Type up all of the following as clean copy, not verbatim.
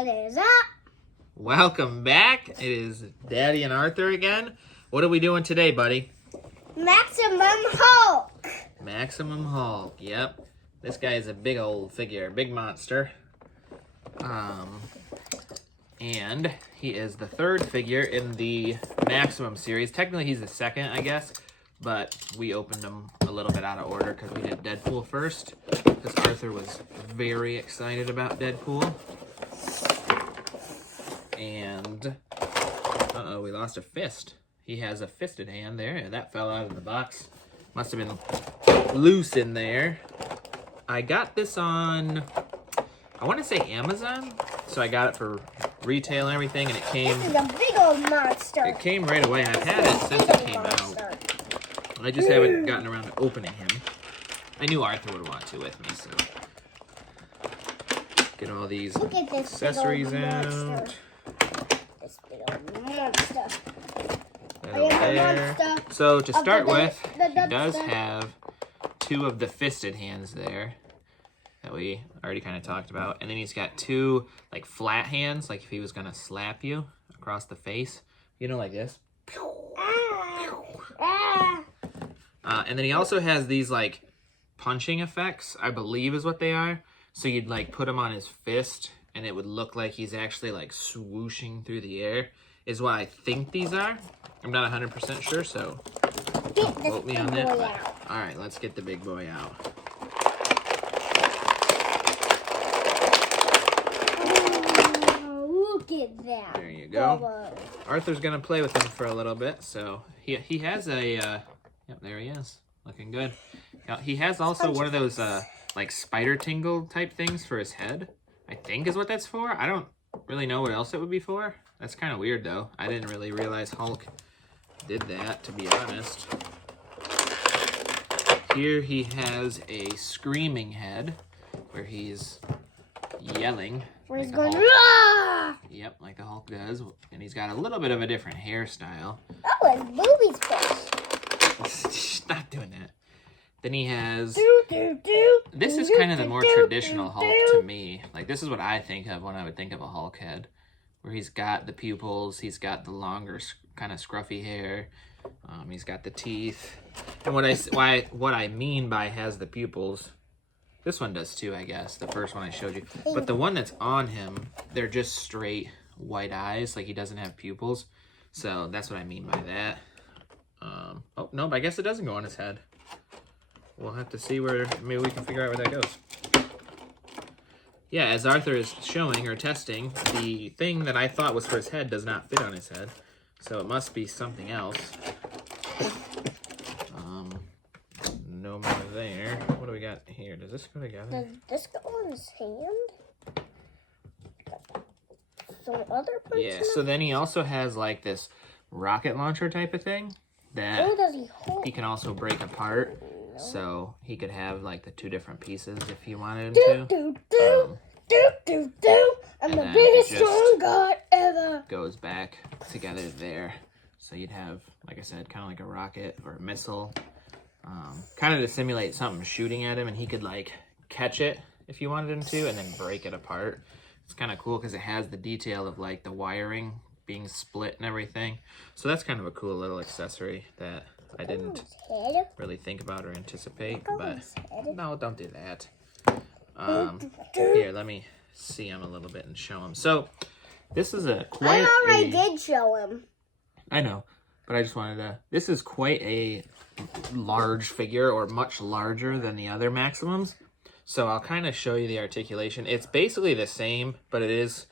What is up? Welcome back. It is Daddy and Arthur again. What are we doing today, buddy? Maximum Hulk. Maximum Hulk. Yep. This guy is a big old figure, big monster. And he is the third figure in the Maximum series. Technically, he's the second, I guess. But we opened them a little bit out of order because we did Deadpool first. Because Arthur was very excited about Deadpool. And, uh-oh, we lost a fist. He has a fisted hand there. And that fell out of the box. Must have been loose in there. I got this on, I want to say Amazon. So I got it for retail and everything. And it came... This is a big old monster. It came right away. I've had it since it came out. I just haven't gotten around to opening him. I knew Arthur would want to with me, so... Get all these accessories out. This big old monster. That over there. So, to start with, he does have two of the fisted hands there that we already kind of talked about. And then he's got two, like, flat hands, like if he was going to slap you across the face. You know, like this. And then he also has these, like, punching effects, I believe is what they are. So you'd, like, put him on his fist, and it would look like he's actually, like, swooshing through the air, is what I think these are. I'm not 100% sure, so don't quote me on that. All right, let's get the big boy out. Oh, look at that. There you go. Arthur's going to play with him for a little bit, so he has a... Yep, there he is. Looking good. Now, he has also one of those, like, spider tingle type things for his head. I think is what that's for. I don't really know what else it would be for. That's kind of weird, though. I didn't really realize Hulk did that, to be honest. Here he has a screaming head where he's yelling. Where he's like going, Rah! Yep, like the Hulk does. And he's got a little bit of a different hairstyle. Oh, his boobies pushed. Stop doing that. Then he has... This This is kind of the more traditional Hulk to me. Like, this is what I think of when I would think of a Hulk head. Where he's got the pupils, he's got the longer kind of scruffy hair, he's got the teeth. And what I mean by has the pupils, this one does too, I guess, the first one I showed you. But the one that's on him, they're just straight white eyes, like he doesn't have pupils. So that's what I mean by that. Oh, no, but I guess it doesn't go on his head. We'll have to see where, maybe we can figure out where that goes. Yeah, as Arthur is showing or testing, the thing that I thought was for his head does not fit on his head. So it must be something else. No more there. What do we got here? Does this go together? Does this go on his hand? Some other person? Yeah, so then he also has like this rocket launcher type of thing that he can also break apart. So he could have like the two different pieces if he wanted him to. I'm the biggest strong god ever. Goes back together there. So you'd have, like I said, kind of like a rocket or a missile. Kind of to simulate something shooting at him, and he could like catch it if you wanted him to and then break it apart. It's kind of cool because it has the detail of like the wiring being split and everything. So that's kind of a cool little accessory that I didn't really think about or anticipate, but no, don't do that. Here, let me see him a little bit and show him. So, this is I already did show him. I know, but I just wanted to... This is quite a large figure, or much larger than the other Maximums. So, I'll kind of show you the articulation. It's basically the same, but it is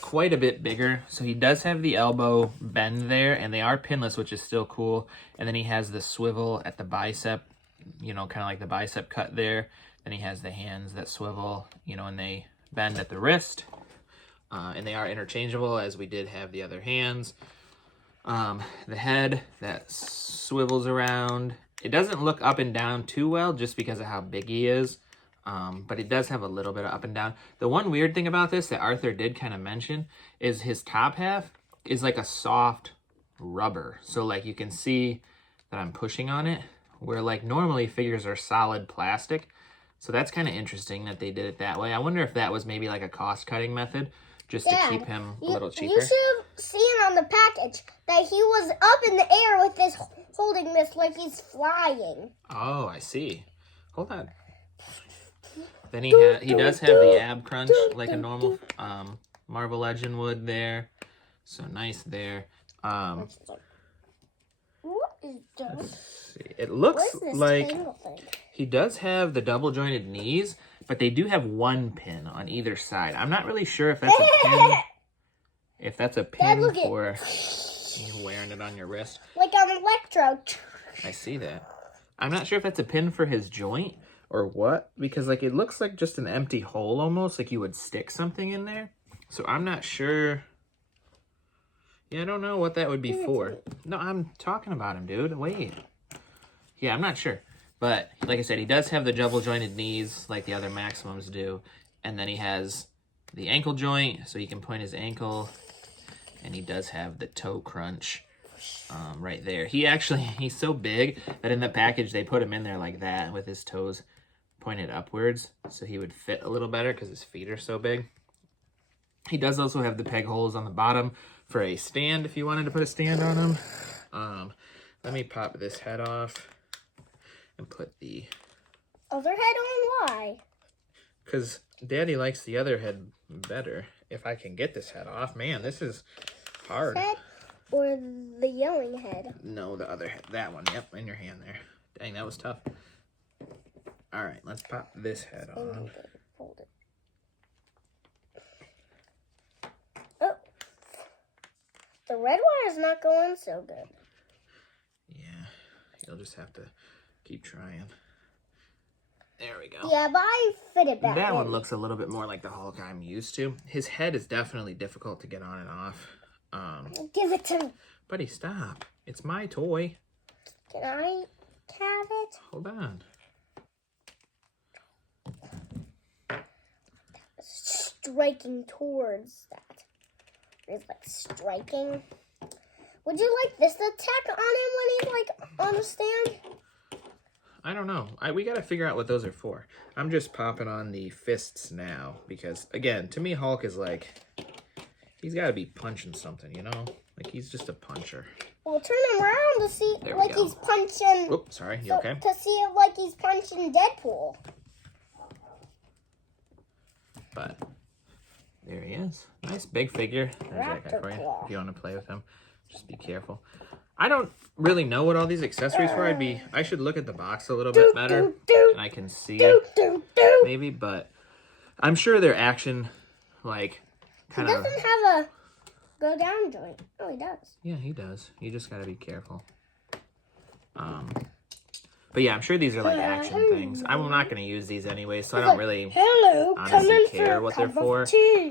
quite a bit bigger. So he does have the elbow bend there, and they are pinless, which is still cool. And then he has the swivel at the bicep, you know, kind of like the bicep cut there. Then he has the hands that swivel, you know, and they bend at the wrist. And they are interchangeable, as we did have the other hands. The head that swivels around. It doesn't look up and down too well just because of how big he is. But it does have a little bit of up and down. The one weird thing about this that Arthur did kind of mention is his top half is like a soft rubber. So like you can see that I'm pushing on it, where like normally figures are solid plastic. So that's kind of interesting that they did it that way. I wonder if that was maybe like a cost-cutting method. just to keep him a little cheaper. You should have seen on the package that he was up in the air with this, holding this like he's flying. Oh, I see. Hold on. Then he does have the ab crunch like a normal Marvel Legend would there. So nice there. What is that? Let's see. It looks like he does have the double jointed knees, but they do have one pin on either side. I'm not really sure if that's a pin. If that's a pin Dad, for you wearing it on your wrist. Like on Electro. I see that. I'm not sure if that's a pin for his joint or what, because like it looks like just an empty hole almost, like you would stick something in there. So I'm not sure. Yeah, I don't know what that would be for. No, I'm talking about him, dude. Wait. Yeah, I'm not sure. But like I said, he does have the double jointed knees like the other Maximums do. And then he has the ankle joint, so he can point his ankle. And he does have the toe crunch right there. He's so big that in the package they put him in there like that with his toes pointed upwards. So he would fit a little better because his feet are so big. He does also have the peg holes on the bottom for a stand if you wanted to put a stand on him. Let me pop this head off and put the other head on. Why? Because Daddy likes the other head better. If I can get this head off. Man, this is hard. Head or the yelling head? No, the other head. That one. Yep, in your hand there. Dang, that was tough. All right, let's pop this head on. Hold it. Oh. The red one is not going so good. Yeah, you'll just have to keep trying. There we go. Yeah, but I fit it back. That one looks a little bit more like the Hulk I'm used to. His head is definitely difficult to get on and off. Give it to me. Buddy, stop. It's my toy. Can I have it? Hold on. Striking towards that. It's like striking. Would you like this attack on him when he's like on the stand? I don't know. We got to figure out what those are for. I'm just popping on the fists now because, again, to me, Hulk is like, he's got to be punching something, you know? Like, he's just a puncher. Well, turn him around to see like he's punching. Oops, sorry. You okay? To see it like he's punching Deadpool. But there he is. Nice big figure. There's that guy for you. If you want to play with him, just be careful. I don't really know what all these accessories for. I should look at the box a little bit better, and I can see maybe. But I'm sure they're action, like kind of. He doesn't have a go down joint. Oh, he does. Yeah, he does. You just got to be careful. But yeah, I'm sure these are like action things. I'm not going to use these anyway, so I don't really honestly care what they're for.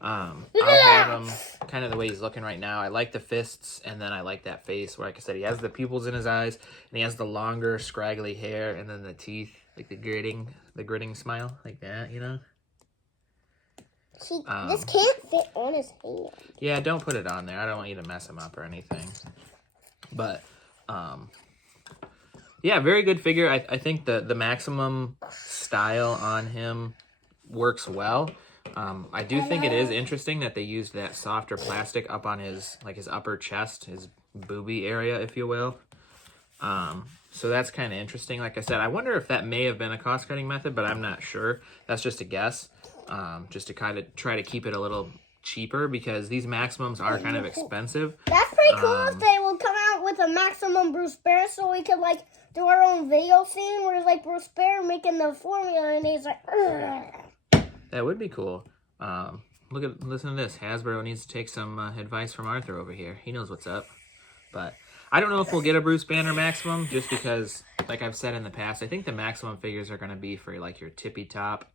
I'll have them kind of the way he's looking right now. I like the fists, and then I like that face where, like I said, he has the pupils in his eyes, and he has the longer, scraggly hair, and then the teeth, like the gritting smile, like that, you know? This can't fit on his hand. Yeah, don't put it on there. I don't want you to mess him up or anything. But, yeah, very good figure. I think the Maximum style on him works well. I do think it is interesting that they used that softer plastic up on his upper chest, his boobie area, if you will. So that's kind of interesting. Like I said, I wonder if that may have been a cost-cutting method, but I'm not sure. That's just a guess, just to kind of try to keep it a little cheaper because these Maximums are kind of expensive. That's pretty cool if they will come out with a Maximum Bruce Banner so we could like do our own video scene where it's like Bruce Banner making the formula and he's like, ugh. That would be cool. Listen to this. Hasbro needs to take some advice from Arthur over here. He knows what's up. But I don't know if we'll get a Bruce Banner Maximum just because, like I've said in the past, I think the Maximum figures are going to be for like your tippy top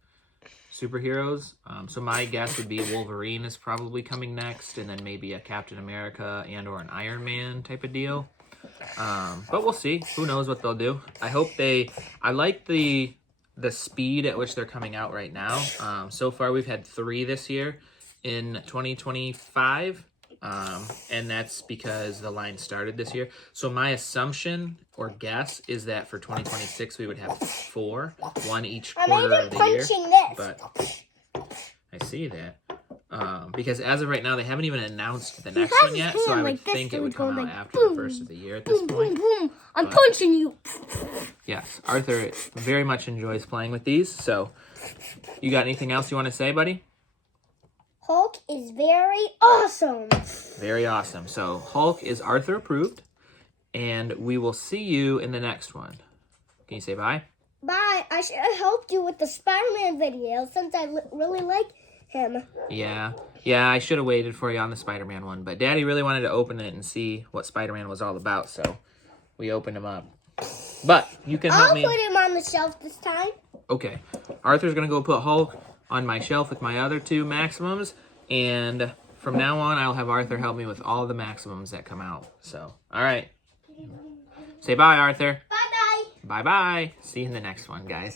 superheroes. So my guess would be Wolverine is probably coming next, and then maybe a Captain America and or an Iron Man type of deal. But we'll see. Who knows what they'll do. I like the speed at which they're coming out right now. So far we've had 3 this year in 2025. And that's because the line started this year. So my assumption or guess is that for 2026 we would have 4, 1 each quarter of the year. This. But I see that. Because as of right now, they haven't even announced the He next has one his yet, so hand I would like this, think so it would he's come out going like, after boom, the first of the year at this boom, point. boom, boom. I'm But- punching you. Yes, Arthur very much enjoys playing with these, so you got anything else you want to say, buddy? Hulk is very awesome. Very awesome. So Hulk is Arthur approved, and we will see you in the next one. Can you say bye? Bye. I should have helped you with the Spider-Man video since I really like him. Yeah, I should have waited for you on the Spider-Man one, but Daddy really wanted to open it and see what Spider-Man was all about, so we opened him up. But you can help I'll me. put him on the shelf this time. Okay, Arthur's gonna go put Hulk on my shelf with my other two Maximums, and from now on, I'll have Arthur help me with all the Maximums that come out. So, all right. Say bye, Arthur. Bye-bye. Bye-bye. See you in the next one, guys.